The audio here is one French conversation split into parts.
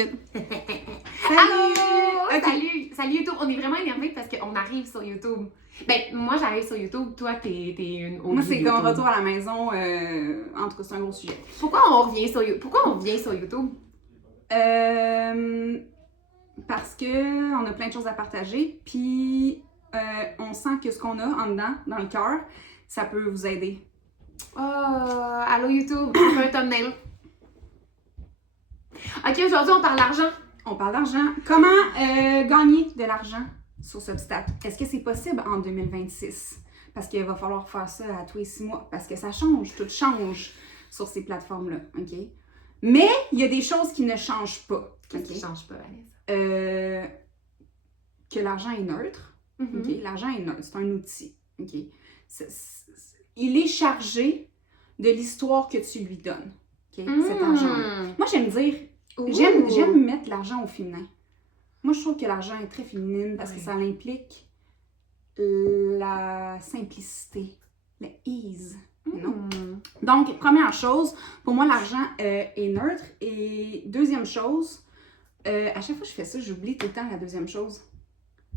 Allô! Ok. Salut YouTube! On est vraiment énervés parce qu'on arrive sur YouTube. Ben, moi j'arrive sur YouTube, toi t'es une autre. Moi, c'est YouTube. comme retour à la maison. En tout cas, c'est un gros sujet. Pourquoi on revient sur YouTube? Parce que on a plein de choses à partager, puis on sent que ce qu'on a en dedans, dans le cœur, ça peut vous aider. Allô YouTube, on fait un thumbnail. Ok, aujourd'hui on parle d'argent. On parle d'argent. Comment gagner de l'argent sur Substack? Est-ce que c'est possible en 2026? Parce qu'il va falloir faire ça à tous les 6 mois. Parce que ça change, tout change sur ces plateformes-là, OK? Mais il y a des choses qui ne changent pas. Qu'est-ce qui change pas, Vanessa? Que l'argent est neutre. OK? L'argent est neutre, c'est un outil. OK? Il est chargé de l'histoire que tu lui donnes. OK? Cet argent. Moi, j'aime dire, j'aime mettre l'argent au féminin. Moi, je trouve que l'argent est très féminine parce que ça implique la simplicité, le ease. Donc, première chose, pour moi, l'argent est neutre. Et deuxième chose, à chaque fois que je fais ça, j'oublie tout le temps la deuxième chose.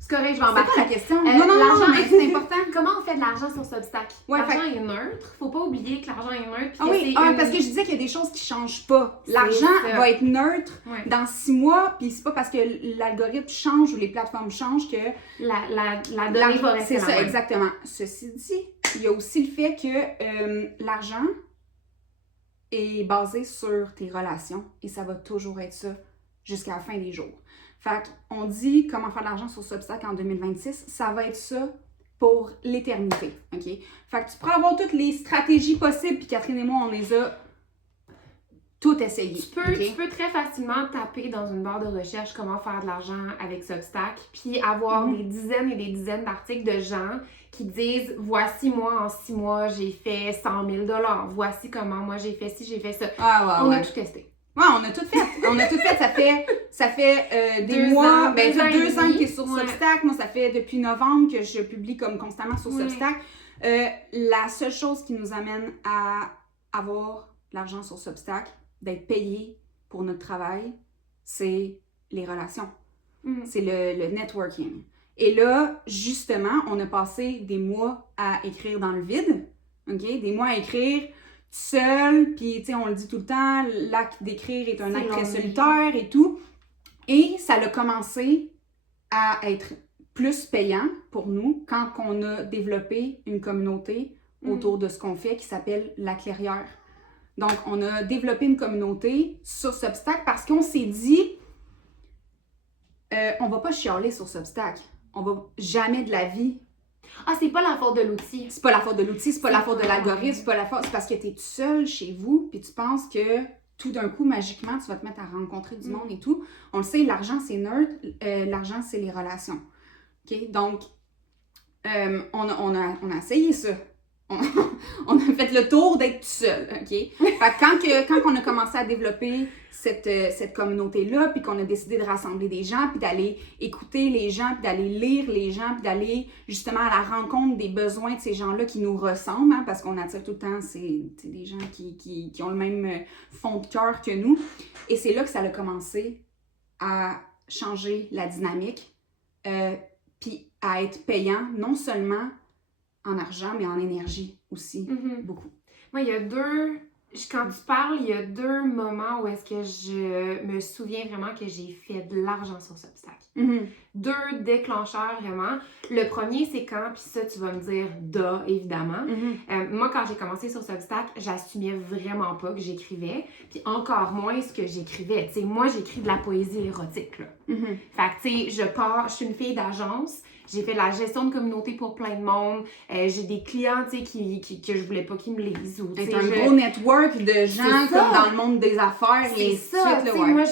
C'est correct, je vais C'est embarquer. quoi la question? L'argent, mais c'est important. Comment on fait de l'argent sur Substack? Ouais, l'argent est neutre. Faut pas oublier que l'argent est neutre. Ah oui, parce que je disais qu'il y a des choses qui changent pas. L'argent va être neutre dans 6 mois, puis c'est pas parce que l'algorithme change ou les plateformes changent que la donnée va rester. C'est ça, exactement. Ceci dit, il y a aussi le fait que l'argent est basé sur tes relations et ça va toujours être ça jusqu'à la fin des jours. Fait qu'on dit comment faire de l'argent sur Substack en 2026, ça va être ça pour l'éternité, OK? Fait que tu pourras avoir toutes les stratégies possibles, puis Catherine et moi, on les a toutes essayées. Tu peux très facilement taper dans une barre de recherche comment faire de l'argent avec Substack, puis avoir des dizaines et des dizaines d'articles de gens qui disent « Voici moi, en 6 mois, j'ai fait 100 000 $. Voici comment moi j'ai fait ci, j'ai fait ça. » On a tout testé. Ouais, on a tout fait. Ça fait des mois, 2 ans que tu es sur Substack. Moi, ça fait depuis novembre que je publie comme constamment sur Substack. La seule chose qui nous amène à avoir de l'argent sur Substack, d'être payé pour notre travail, c'est les relations. C'est le networking. Et là, justement, on a passé des mois à écrire dans le vide. OK? Des mois à écrire seul, puis tu sais, on le dit tout le temps, l'acte d'écrire est un acte très solitaire et tout. Et ça a commencé à être plus payant pour nous quand on a développé une communauté autour de ce qu'on fait qui s'appelle La Clairière. Donc, on a développé une communauté sur Substack parce qu'on s'est dit, on va pas chialer sur Substack. On va jamais de la vie. C'est pas la faute de l'outil. C'est pas la faute de l'outil, c'est pas la faute de l'algorithme, c'est pas la faute, c'est parce que t'es tout seul chez vous, puis tu penses que tout d'un coup, magiquement, tu vas te mettre à rencontrer du monde et tout. On le sait, l'argent, c'est neutre, l'argent, c'est les relations. OK? Donc, on a essayé ça. On a fait le tour d'être tout seul, OK? Fait que quand on a commencé à développer cette communauté-là, puis qu'on a décidé de rassembler des gens, puis d'aller écouter les gens, puis d'aller lire les gens, puis d'aller justement à la rencontre des besoins de ces gens-là qui nous ressemblent, hein, parce qu'on attire tout le temps des gens qui ont le même fond de cœur que nous. Et c'est là que ça a commencé à changer la dynamique, puis à être payant, non seulement en argent, mais en énergie aussi, beaucoup. Moi, quand tu parles, il y a 2 moments où est-ce que je me souviens vraiment que j'ai fait de l'argent sur Substack. 2 déclencheurs, vraiment. Le premier, c'est quand, puis ça, tu vas me dire « évidemment. Moi, quand j'ai commencé sur Substack, j'assumais vraiment pas que j'écrivais, puis encore moins ce que j'écrivais. Tu sais, moi, j'écris de la poésie érotique, là. Fait que, tu sais, je suis une fille d'agence, j'ai fait de la gestion de communauté pour plein de monde. J'ai des clients, tu sais, que je voulais pas qu'ils me lisent. C'est un gros network de gens comme dans le monde des affaires. C'est ça, tu sais, moi,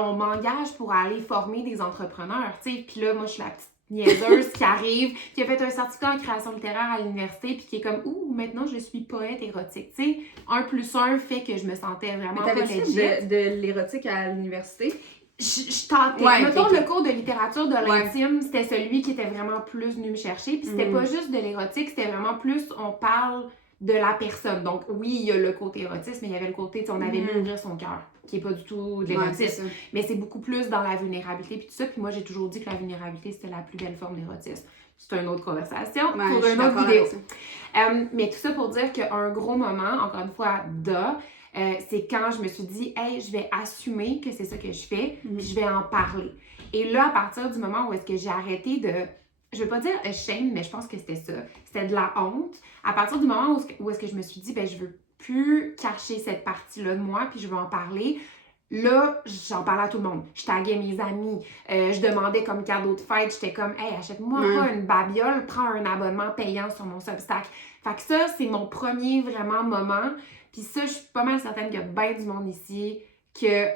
on m'engage pour aller former des entrepreneurs, tu sais. Puis là, moi, je suis la petite niaiseuse qui arrive, qui a fait un certificat en création littéraire à l'université, puis qui est comme, maintenant, je suis poète érotique, tu sais. 1+1 fait que je me sentais vraiment pas legit. de l'érotique à l'université? Je tentais. Mettons, le cours de littérature de l'intime, c'était celui qui était vraiment plus venu me chercher. Puis c'était pas juste de l'érotique, c'était vraiment plus, on parle de la personne. Donc oui, il y a le côté érotisme, mais il y avait le côté, on avait lu ouvrir son cœur. qui est pas du tout de l'érotisme. Mais c'est beaucoup plus dans la vulnérabilité puis tout ça. Puis moi, j'ai toujours dit que la vulnérabilité, c'était la plus belle forme d'érotisme. C'est une autre conversation pour une autre vidéo. Mais tout ça pour dire qu'un gros moment, encore une fois, c'est quand je me suis dit, hey, je vais assumer que c'est ça que je fais, puis je vais en parler. Et là, à partir du moment où est-ce que j'ai arrêté de, je veux pas dire shame, mais je pense que c'était ça, c'était de la honte. À partir du moment où est-ce que je me suis dit, ben je veux plus cacher cette partie-là de moi, puis je veux en parler. Là, j'en parlais à tout le monde. Je taguais mes amis. Je demandais comme cadeau de fête. J'étais comme, hey, achète-moi pas une babiole, prends un abonnement payant sur mon Substack. Fait que ça, c'est mon premier vraiment moment. Puis ça, je suis pas mal certaine qu'il y a bien du monde ici que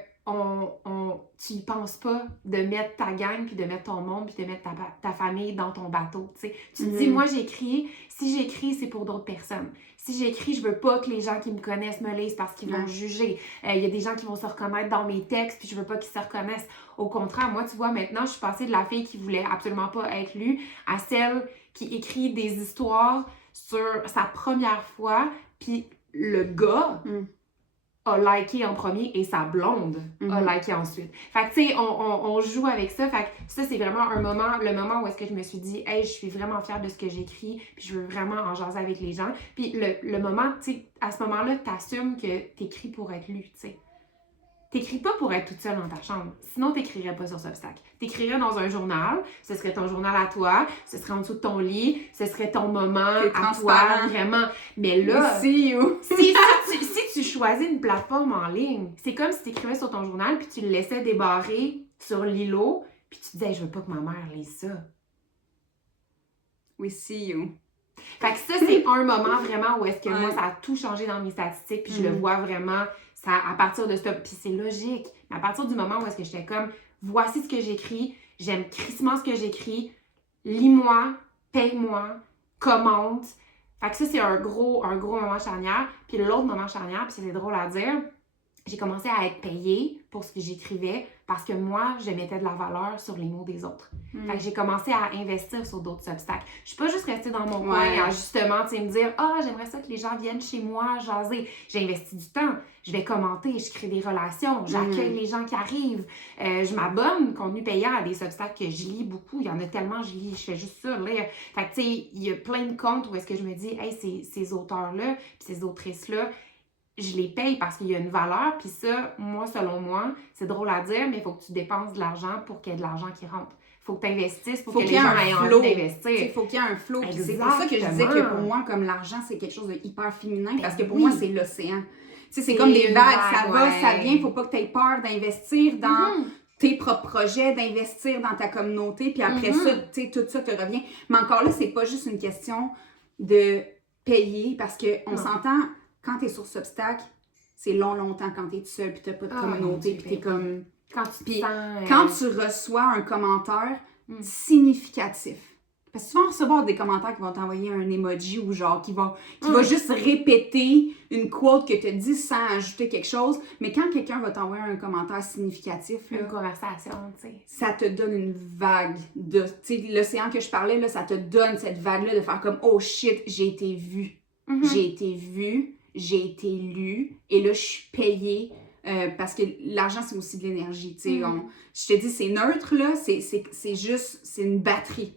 tu y penses pas de mettre ta gang, puis de mettre ton monde, puis de mettre ta famille dans ton bateau, tu sais. Tu te dis, moi, j'écris. Si j'écris, c'est pour d'autres personnes. Si j'écris, je veux pas que les gens qui me connaissent me lisent parce qu'ils vont me juger. Il y a des gens qui vont se reconnaître dans mes textes, puis je veux pas qu'ils se reconnaissent. Au contraire, moi, tu vois, maintenant, je suis passée de la fille qui voulait absolument pas être lue à celle qui écrit des histoires sur sa première fois, puis le gars a liké en premier et sa blonde a liké ensuite. Fait que, tu sais, on joue avec ça. Fait que ça, c'est vraiment le moment où est-ce que je me suis dit, hey, je suis vraiment fière de ce que j'écris, puis je veux vraiment en jaser avec les gens. Puis le moment, tu sais, à ce moment-là, t'assumes que t'écris pour être lu, tu sais. T'écris pas pour être toute seule dans ta chambre. Sinon, t'écrirais pas sur Substack. T'écrirais dans un journal. Ce serait ton journal à toi. Ce serait en dessous de ton lit. Ce serait ton moment à toi, vraiment. Mais là, si tu choisis une plateforme en ligne, c'est comme si t'écrivais sur ton journal puis tu le laissais débarrer sur l'îlot puis tu disais, je veux pas que ma mère lise ça. We see you. Fait que ça, c'est un moment vraiment où est-ce que moi, ça a tout changé dans mes statistiques puis je le vois vraiment... Ça, à partir de ça, puis c'est logique, mais à partir du moment où est-ce que j'étais comme, voici ce que j'écris, j'aime crissement ce que j'écris, lis-moi, paye-moi, commente. Fait que ça, c'est un gros moment charnière. Puis l'autre moment charnière, puis c'était drôle à dire, j'ai commencé à être payée pour ce que j'écrivais parce que moi, je mettais de la valeur sur les mots des autres. Fait que j'ai commencé à investir sur d'autres Substacks. Je suis pas juste restée dans mon coin à justement, tu sais, me dire « Ah, j'aimerais ça que les gens viennent chez moi jaser. » J'ai investi du temps. Je vais commenter, je crée des relations, j'accueille les gens qui arrivent. Je m'abonne, contenu payant, à des Substacks que je lis beaucoup. Il y en a tellement, je fais juste ça, lire. Fait que, tu sais, il y a plein de comptes où est-ce que je me dis « Hey, ces auteurs-là, puis ces autrices-là, je les paye parce qu'il y a une valeur, puis ça, moi, selon moi, c'est drôle à dire, mais il faut que tu dépenses de l'argent pour qu'il y ait de l'argent qui rentre. Il faut que tu investisses pour que les gens aient envie d'investir. Il faut qu'il y ait un flow. C'est pour ça que je disais que pour moi, comme l'argent, c'est quelque chose de hyper féminin, parce que pour moi, c'est l'océan. Tu sais, c'est comme des vagues, ça va, ça vient, il faut pas que tu aies peur d'investir dans tes propres projets, d'investir dans ta communauté, puis après ça, tu sais, tout ça te revient. Mais encore là, c'est pas juste une question de payer, parce qu'on s'entend... Quand t'es sur Substack, c'est longtemps quand t'es tout seul, puis t'as pas de communauté, puis t'es comme... Quand tu reçois un commentaire significatif, parce que tu vas recevoir des commentaires qui vont t'envoyer un emoji ou genre qui va juste répéter une quote que t'as dit sans ajouter quelque chose, mais quand quelqu'un va t'envoyer un commentaire significatif, là, une conversation, tu sais, ça te donne une vague de... Tu sais, l'océan que je parlais, là, ça te donne cette vague-là de faire comme « Oh shit, j'ai été vue. J'ai été vue. J'ai été lue et là, je suis payée parce que l'argent, c'est aussi de l'énergie, tu sais. Je te dis, c'est neutre, là, c'est juste, c'est une batterie.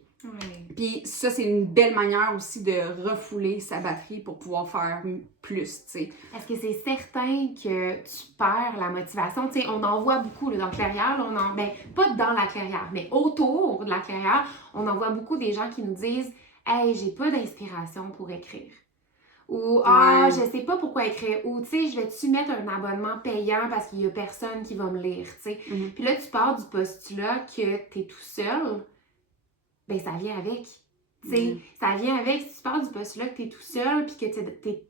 Puis ça, c'est une belle manière aussi de refouler sa batterie pour pouvoir faire plus, tu sais. Est-ce que c'est certain que tu perds la motivation? Tu sais, on en voit beaucoup là, dans la clairière, là, ben, pas dans la clairière, mais autour de la clairière, on en voit beaucoup des gens qui nous disent « Hey, j'ai pas d'inspiration pour écrire. » Ou « Ah, je sais pas pourquoi écrire. » Ou « Tu sais, je vais-tu mettre un abonnement payant parce qu'il y a personne qui va me lire. » Tu sais. Puis là, tu pars du postulat que t'es tout seul. Ben, ça vient avec. Tu sais, ça vient avec. Si tu pars du postulat que t'es tout seul, puis que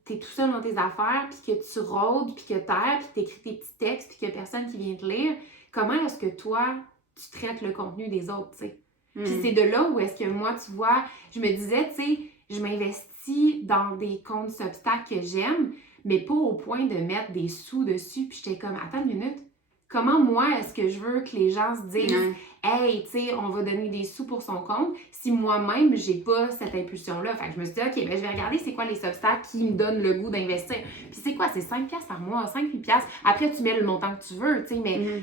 t'es tout seul dans tes affaires, puis que tu rôdes, puis que t'erres, puis que t'écris tes petits textes, puis qu'il y a personne qui vient te lire, comment est-ce que toi, tu traites le contenu des autres, tu sais? Puis c'est de là où est-ce que moi, tu vois, je me disais, tu sais, je m'investis dans des comptes Substack que j'aime, mais pas au point de mettre des sous dessus. Puis j'étais comme, attends une minute, comment moi est-ce que je veux que les gens se disent hey, tu sais, on va donner des sous pour son compte, si moi-même, j'ai pas cette impulsion-là. Fait que je me suis dit, OK, ben, je vais regarder c'est quoi les obstacles qui me donnent le goût d'investir. Puis c'est quoi? C'est 5$ par mois, 5-8$. Après, tu mets le montant que tu veux, tu sais, mais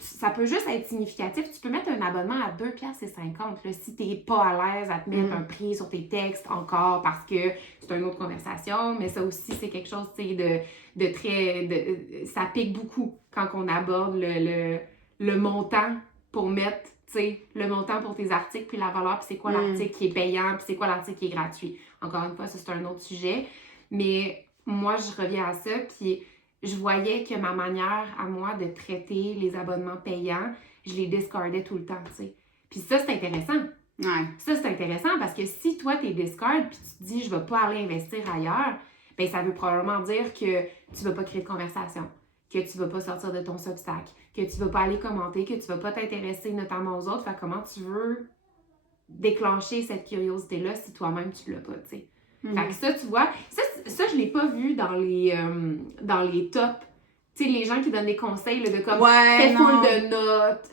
ça peut juste être significatif. Tu peux mettre un abonnement à 2,50$, là, si t'es pas à l'aise à te mettre un prix sur tes textes encore parce que c'est une autre conversation, mais ça aussi, c'est quelque chose, tu sais, de très... ça pique beaucoup quand on aborde le montant pour mettre, tu sais, le montant pour tes articles, puis la valeur, puis c'est quoi l'article qui est payant, puis c'est quoi l'article qui est gratuit. Encore une fois, ça, c'est un autre sujet. Mais moi, je reviens à ça, puis je voyais que ma manière à moi de traiter les abonnements payants, je les discardais tout le temps, tu sais. Puis ça, c'est intéressant. Ouais. Ça, c'est intéressant parce que si toi, t'es discard, puis tu te dis, je vais pas aller investir ailleurs, bien, ça veut probablement dire que tu vas pas créer de conversation, que tu vas pas sortir de ton Substack, que tu vas pas aller commenter, que tu vas pas t'intéresser notamment aux autres. Fait comment tu veux déclencher cette curiosité-là si toi-même tu l'as pas, tu sais. Fait que ça, tu vois, ça je l'ai pas vu dans les tops. Tu sais, les gens qui donnent des conseils là, de comme fais full de notes.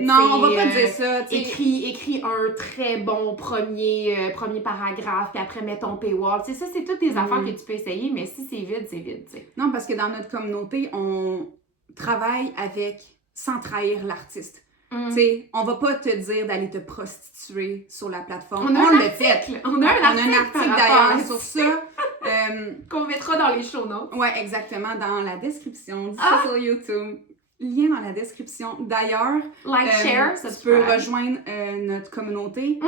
Non, on va pas dire ça. Écris un très bon premier paragraphe, puis après mets ton paywall. Tu sais, ça, c'est toutes des affaires que tu peux essayer, mais si c'est vide, c'est vide, tu sais. Non, parce que dans notre communauté, on travaille avec sans trahir l'artiste. Tu sais, on va pas te dire d'aller te prostituer sur la plateforme. On le fait. On a un article d'ailleurs sur ça. Qu'on mettra dans les show notes. Ouais, exactement, dans la description. Dis ça sur YouTube. Lien dans la description. D'ailleurs, share, tu peux rejoindre notre communauté.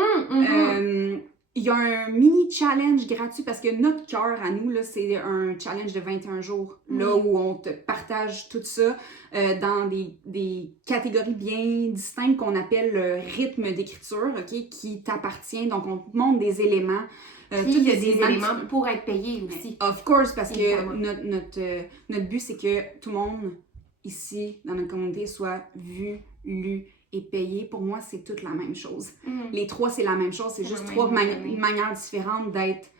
Il y a un mini challenge gratuit parce que notre cœur à nous, là, c'est un challenge de 21 jours, là où on te partage tout ça dans des catégories bien distinctes qu'on appelle le rythme d'écriture, OK, qui t'appartient. Donc, on te montre des éléments. Puis il y a des éléments pour être payé aussi. Of course, parce que notre but, c'est que tout le monde ici, dans notre communauté, soit vu, lu et payé. Pour moi, c'est toute la même chose. Les trois, c'est la même chose. C'est juste trois manières différentes d'être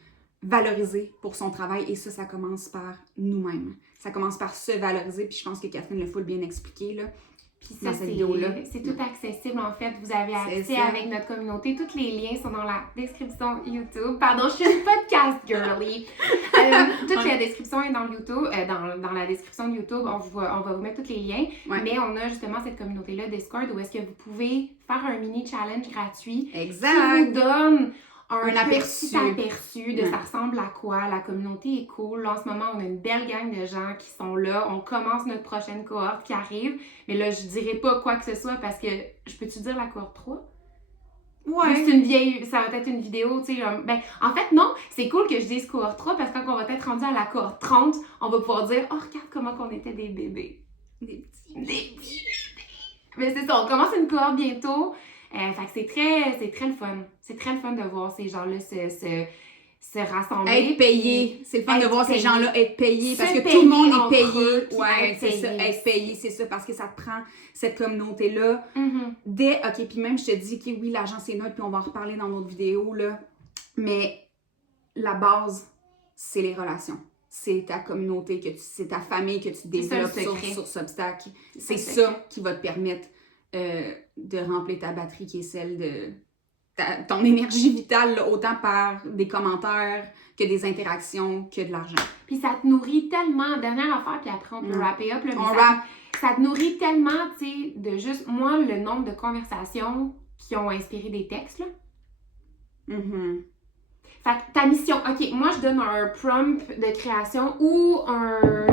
valorisé pour son travail. Et ça commence par nous-mêmes. Ça commence par se valoriser. Puis je pense que Catherine le full bien expliqué, là. Puis ça, c'est tout accessible, en fait. Vous avez accès avec notre communauté. Tous les liens sont dans la description YouTube. Pardon, je suis une podcast girly. Toute la description est dans YouTube. Dans la description de YouTube, on va vous mettre tous les liens. Ouais. Mais on a justement cette communauté-là, Discord, où est-ce que vous pouvez faire un mini challenge gratuit. Exact. Qui vous donne un aperçu de ça ressemble à quoi. La communauté est cool. Là, en ce moment, on a une belle gang de gens qui sont là. On commence notre prochaine cohorte qui arrive. Mais là, je dirais pas quoi que ce soit parce que... Je peux-tu dire la cohorte 3? Ouais. Ça va être une vidéo, tu sais. Ben, en fait, non. C'est cool que je dise cohorte 3 parce que quand on va être rendu à la cohorte 30, on va pouvoir dire « Oh, regarde comment on était des bébés. » Des petits bébés. Mais c'est ça, on commence une cohorte bientôt. Fait que c'est très le fun. C'est très le fun de voir ces gens-là se rassembler. Être payé. C'est le fun de voir ces gens-là être payés. Parce que tout le monde est payé. Ouais, c'est ça. Être payé, c'est ça. Parce que ça te prend cette communauté-là. OK, puis même je te dis, OK, oui, l'argent c'est neutre, puis on va en reparler dans notre vidéo, là. Mais la base, c'est les relations. C'est ta communauté, c'est ta famille que tu développes sur Substack. C'est ça qui va te permettre de remplir ta batterie qui est celle de ton énergie vitale, là, autant par des commentaires que des interactions, que de l'argent. Puis ça te nourrit tellement, dernière affaire, puis après on peut wrapper up, là, mais ça te nourrit tellement, tu sais, de juste, moi, le nombre de conversations qui ont inspiré des textes, là. Fait que ta mission, OK, moi je donne un prompt de création ou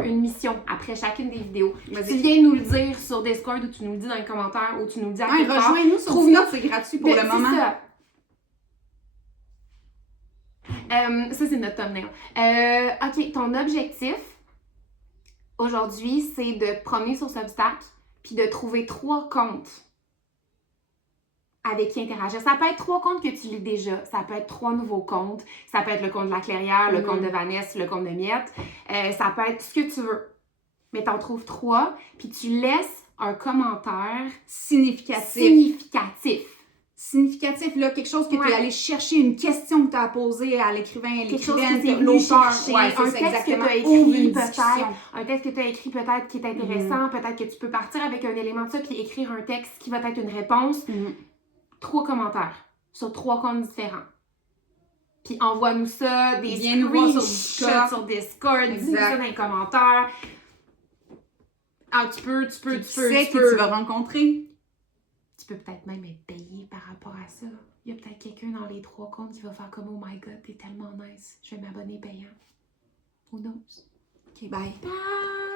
une mission après chacune des vidéos. Tu viens nous le dire sur Discord ou tu nous le dis dans les commentaires ou tu nous le dis à quelque part. Rejoins-nous sur Discord, c'est gratuit pour le moment. Ça, c'est notre thumbnail. OK, ton objectif aujourd'hui, c'est de te promener sur Substack puis de trouver 3 comptes avec qui interagir. Ça peut être 3 comptes que tu lis déjà. Ça peut être 3 nouveaux comptes. Ça peut être le compte de la Clairière, le compte de Vanessa, le compte de Miette. Ça peut être ce que tu veux. Mais t'en trouves 3, puis tu laisses un commentaire significatif. significatif, là, quelque chose que tu es allé chercher, une question que tu as posée à l'écrivain, à l'écrivaine, l'auteur. Ouais, un texte que tu as écrit peut-être, un texte que tu as écrit peut-être qui est intéressant, peut-être que tu peux partir avec un élément de ça puis écrire un texte qui va être une réponse. 3 commentaires sur 3 comptes différents. Puis envoie-nous ça, des screenshots sur Discord, dis-nous ça dans les commentaires. Ah, tu peux. Tu vas rencontrer. Tu peux peut-être même être payé par rapport à ça. Il y a peut-être quelqu'un dans les 3 comptes qui va faire comme oh my god, t'es tellement nice, je vais m'abonner payant. Who knows? Ok, bye. Bye!